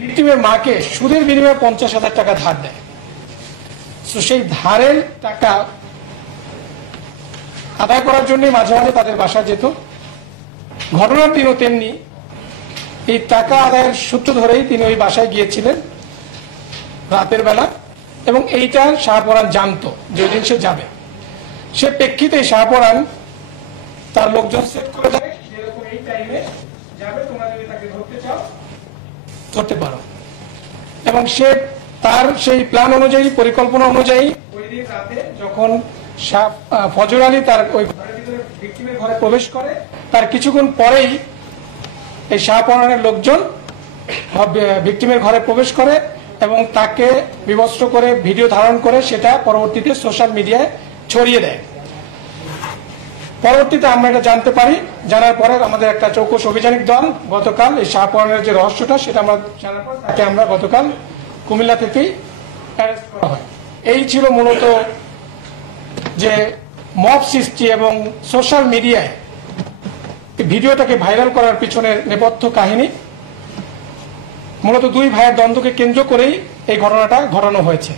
ভিকটিমের মাকে সুদের বিনিময়ে 50,000 টাকা ধার দেয়। তো সেই ধারের টাকা আদায় করার জন্য মাঝে মাঝে তাদের বাসা যেত। ঘটনার দিনও তেমনি এই টাকা আদায়ের সূত্র ধরেই তিনি ওই বাসায় গিয়েছিলেন রাতের বেলা, এবং এইটা শাহপরান জানতো যে ওই দিন সে যাবে। সে প্রেক্ষিতে শাহপরান তার লোকজন সেট করে দেয়, যেরকম এই টাইমে যাবে, তোমরা যদি তাকে ধরতে চাও ধরতে পারো। এবং সে তার সেই প্ল্যান অনুযায়ী, পরিকল্পনা অনুযায়ী ওই দিন রাতে যখন ফজর আলী তার ওই ঘরের ভিতরে ভিকটিমের ঘরে প্রবেশ করে, তার কিছুক্ষণ পরেই এই শাহপরানের লোকজন ভিকটিমের ঘরে প্রবেশ করে এবং তাকে বিবস্ত্র করে ভিডিও ধারণ করে সেটা পরবর্তীতে সোশ্যাল মিডিয়ায় ছড়িয়ে দেয়। পরবর্তীতে আমরা এটা জানতে পারি, জানার পরে আমাদের একটা চৌকস অভিযানিক দল গতকাল এই শাহপরানের যে রহস্যটা সেটা আমরা জানার পর তাকে আমরা গতকাল কুমিল্লা থেকেই অ্যারেস্ট করা হয়। এই ছিল মূলত যে মব সৃষ্টি এবং সোশ্যাল মিডিয়ায় ভিডিওটাকে ভাইরাল করার পিছনের নেপথ্য কাহিনী। মূলত দুই ভাইয়ের দ্বন্দ্বকে কেন্দ্র করেই এই ঘটনাটা ঘটানো হয়েছে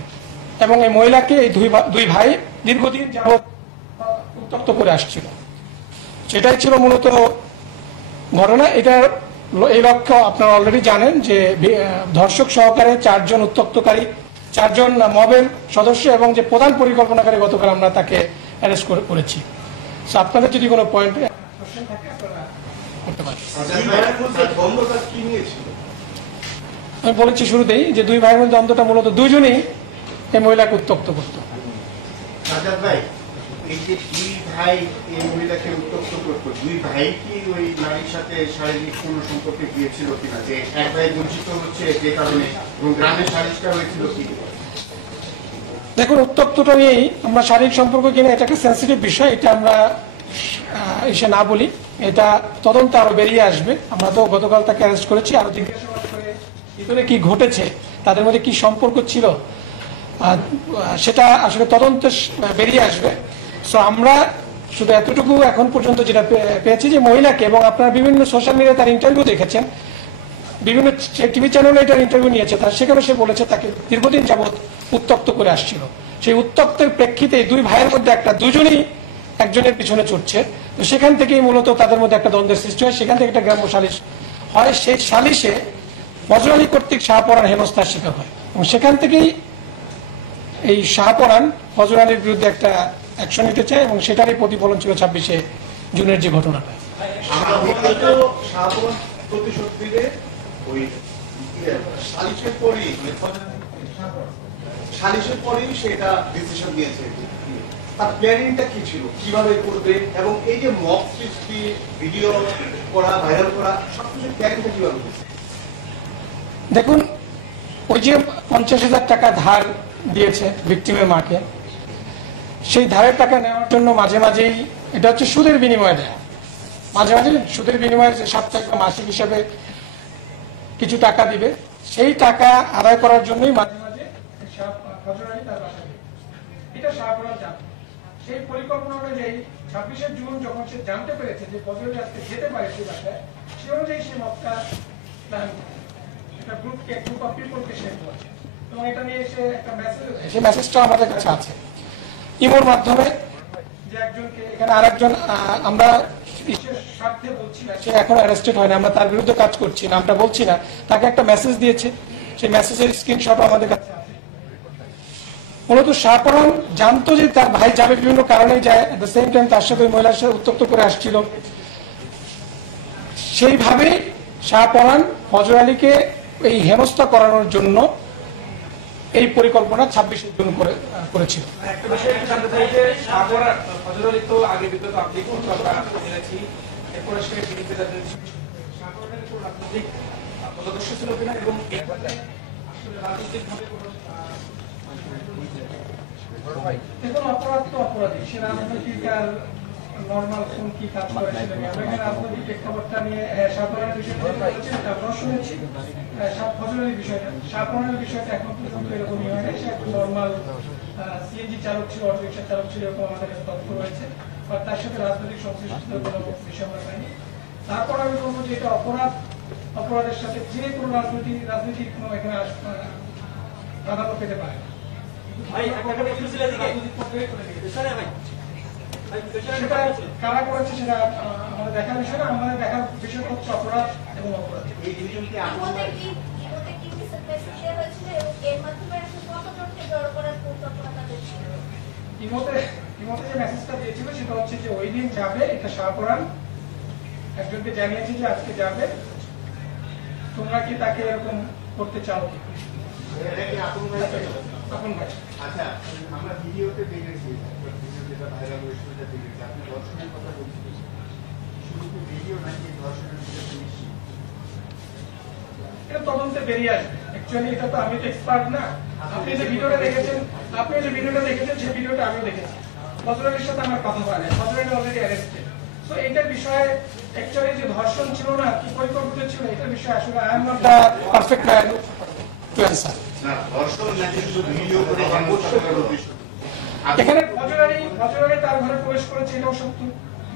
এবং এই মহিলাকে এই দুই ভাই দীর্ঘদিন যাবৎ উত্তক্ত করে আসছিল। সেটাই ছিল মূলত ঘটনা। এটার এই লক্ষ্য আপনারা অলরেডি জানেন যে ধর্ষক সহকারে 4 জন উত্তক্তকারী, 4 জন মবের সদস্য এবং যে প্রধান পরিকল্পনাকারী গতকাল আমরা তাকে অ্যারেস্ট করেছি। সো আপনাদের যদি কোনো পয়েন্ট থাকে আপনারা করতে পারেন। আমি বলেছি শুরুতেই যে দুই ভাইয়ের মধ্যে দ্বন্দ্বটা মূলত দুইজনেই এই মহিলাকে উত্তক্ত করত। এই যে দুই ভাই এই মহিলাকে উত্তক্ত করতো, দুই ভাই কি ওই নারীর সাথে শারীরিক কোনো সম্পর্কে গিয়েছিল কিনা, যে এক ভাই বঞ্চিত হচ্ছে যে কারণে, এবং গ্রামের সালিশটা হয়েছিল কি? দেখুন, উত্তক্তটা নিয়েই আমরা শারীরিক সম্পর্ক কিনা এটা একটা সেন্সিটিভ বিষয়, এটা আমরা এসে না বলি, এটা তদন্ত আরো বেরিয়ে আসবে। আমরা তো গতকাল তাকে অ্যারেস্ট করেছি, আরো জিজ্ঞাসাবাদ করে ভিতরে কি ঘটেছে, তাদের মধ্যে কি সম্পর্ক ছিল সেটা আসলে তদন্ত বেরিয়ে আসবে। সো আমরা শুধু এতটুকু এখন পর্যন্ত যেটা পেয়েছি যে মহিলাকে, এবং আপনারা বিভিন্ন সোশ্যাল মিডিয়ায় তার ইন্টারভিউ দেখেছেন, বিভিন্ন টিভি চ্যানেলে এটার ইন্টারভিউ নিয়েছে, তার সেখানে সে বলেছে তাকে দীর্ঘদিন যাবৎ উত্তক্ত করে আসছিল। সেই উত্তক্তের প্রেক্ষিতে দুই ভাইয়ের মধ্যে দুজনেই একজনের পিছনে ছুটছে, তো সেখান থেকেই মূলত তাদের মধ্যে একটা দ্বন্দ্বের সৃষ্টি হয়। সেখান থেকে একটা গ্রাম্য সালিশ হয়, সেই সালিশে ফজর আলী কর্তৃক শাহপরান হেনস্থার শিকার হয় এবং সেখান থেকেই এই শাহপরান ফজর আলীর বিরুদ্ধে একটা অ্যাকশন নিতে চায় এবং সেটারই প্রতিফলন ছিল 26শে জুনের যে ঘটনাটা। সালিশের পরেই সেটা ডিসিশন নিয়েছে, তার প্ল্যানিংটা কি ছিল, কিভাবে করবে, এবং এই যে মব সৃষ্টি, ভিডিও করা, ভাইরাল করা, সবকিছু প্ল্যানিংটা কিভাবে করছে? দেখুন, ওই যে 50,000 টাকা ধার দিয়েছে ভিকটিমের মাকে, সেই ধারের টাকা নেওয়ার জন্য মাঝে মাঝেই, এটা হচ্ছে সুদের বিনিময়ে দেয়, মাঝে মাঝে সুদের বিনিময়ে সাপ্তাহিক বা মাসিক হিসাবে কিছু টাকা দিবে, সেই টাকা আদায় করার জন্যই মাঝে মাঝে এটা শাহপরান জানতো। সেই পরিকল্পনা অনুযায়ী 26শে জুন যখন সে জানতে পেরেছে যে ফজর আলী আজকে যেতে পারে সেই বাসায়, সে অনুযায়ী সে মতটা একটা গ্রুপ অফ পিপলকে শেয়ার করেছে এবং এটা নিয়ে এসে একটা মেসেজ, সেই মেসেজটা আমাদের কাছে আছে ইমোর মাধ্যমে, যে একজনকে এখানে আরেকজন, আমরা বিশেষ স্বার্থে বলছি না, সে এখন অ্যারেস্টেড হয় না, আমরা তার বিরুদ্ধে কাজ করছি না, আমরা বলছি না, তাকে একটা মেসেজ দিয়েছে, সেই মেসেজের স্ক্রিনশটও আমাদের কাছে আছে। মূলত শাহপরান জানতো যে তার ভাই যাবে, বিভিন্ন কারণে যায়, এট দ্য সেম টাইম তার সাথে ওই মহিলার সাথে উত্তক্ত করে আসছিল। সেইভাবেই শাহপরান ফজর আলীকে এই হেনস্থা করানোর জন্য এই পরিকল্পনা 26শে জুন করেছিল। একটা বিষয় জানতে চাই যে ফজর আলী তো আগে বিগত আপনি কোন আমরা জেনেছি, এরপরে সে বিএনপি শাহপরানের কোন রাজনৈতিক পদদর্শ ছিল কিনা, এবং আসলে রাজনৈতিকভাবে কোনো দেখুন, অপরাধ তো অপরাধী, সে রাজনৈতিক আর নর্মাল কোন কি কাজ করেছিল, রাজনৈতিক প্রেক্ষাপটটা নিয়ে শাহপরানের বিষয়টা আমরা শুনেছি। ফজর আলীর বিষয়টা, শাহপরানের বিষয়টা এখন পর্যন্ত এরকমই হয় না, সে একটু নর্মাল সিএনজি চালক ছিল, অটোরিক্সা চালক ছিল, এরকম আমাদের কাছে তথ্য রয়েছে, আর তার সাথে রাজনৈতিক সংশ্লিষ্ট কোনো বিষয় আমরা পাইনি। তারপর আমি বলবো যে এটা অপরাধ অপরাধের সাথে যে কোনো রাজনীতির কোনো এখানে প্রাধান্য পেতে পারে না। সেটা কারা করেছে সেটা আমাদের দেখার বিষয় না, আমাদের দেখার বিষয় হচ্ছে অপরাধ এবং অপরাধ। এই দুইজনকে ইমোতে যে মেসেজটা দিয়েছিল সেটা হচ্ছে যে ওই দিন যাবে, এটা শাহপরান একজনকে জানিয়েছে যে আজকে যাবে, তোমরা কি তাকে এরকম করতে চাও? আপন ভাই। আচ্ছা, আমরা ভিডিওতে দেখেছি, ভিডিও যেটা ভাইরাল হয়েছে সেটা দেখেছি, আপনি ধর্ষণের কথা বলছিলেন, শুধু কি ভিডিও নাকি ধর্ষণের বিষয়টা নিশ্চিত? এটা তদন্তে বেরিয়ে আসবে। অ্যাকচুয়ালি এটা তো আমি তো এক্সপার্ট না। আপনি যে ভিডিওটা দেখেছেন সেই ভিডিওটা আমিও দেখেছি। ফজল আলীর সাথে আমার কথা হয় না, Fazal Ali already arrested. So এইটার বিষয়ে অ্যাকচুয়ালি যে ধর্ষণ ছিল না কি পরিকল্পিত ছিল এটার বিষয়ে আসলে I am not the perfect man to answer. না, ধর্ষণ নাকি শুধু ভিডিও করে এখানে ফজল আলী তার ঘরে প্রবেশ করেছে, এটাও সত্য,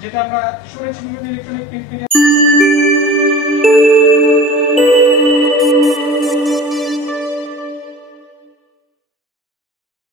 যেটা আমরা শুনেছি বিভিন্ন ইলেকট্রনিক প্রিন্ট মিডিয়া।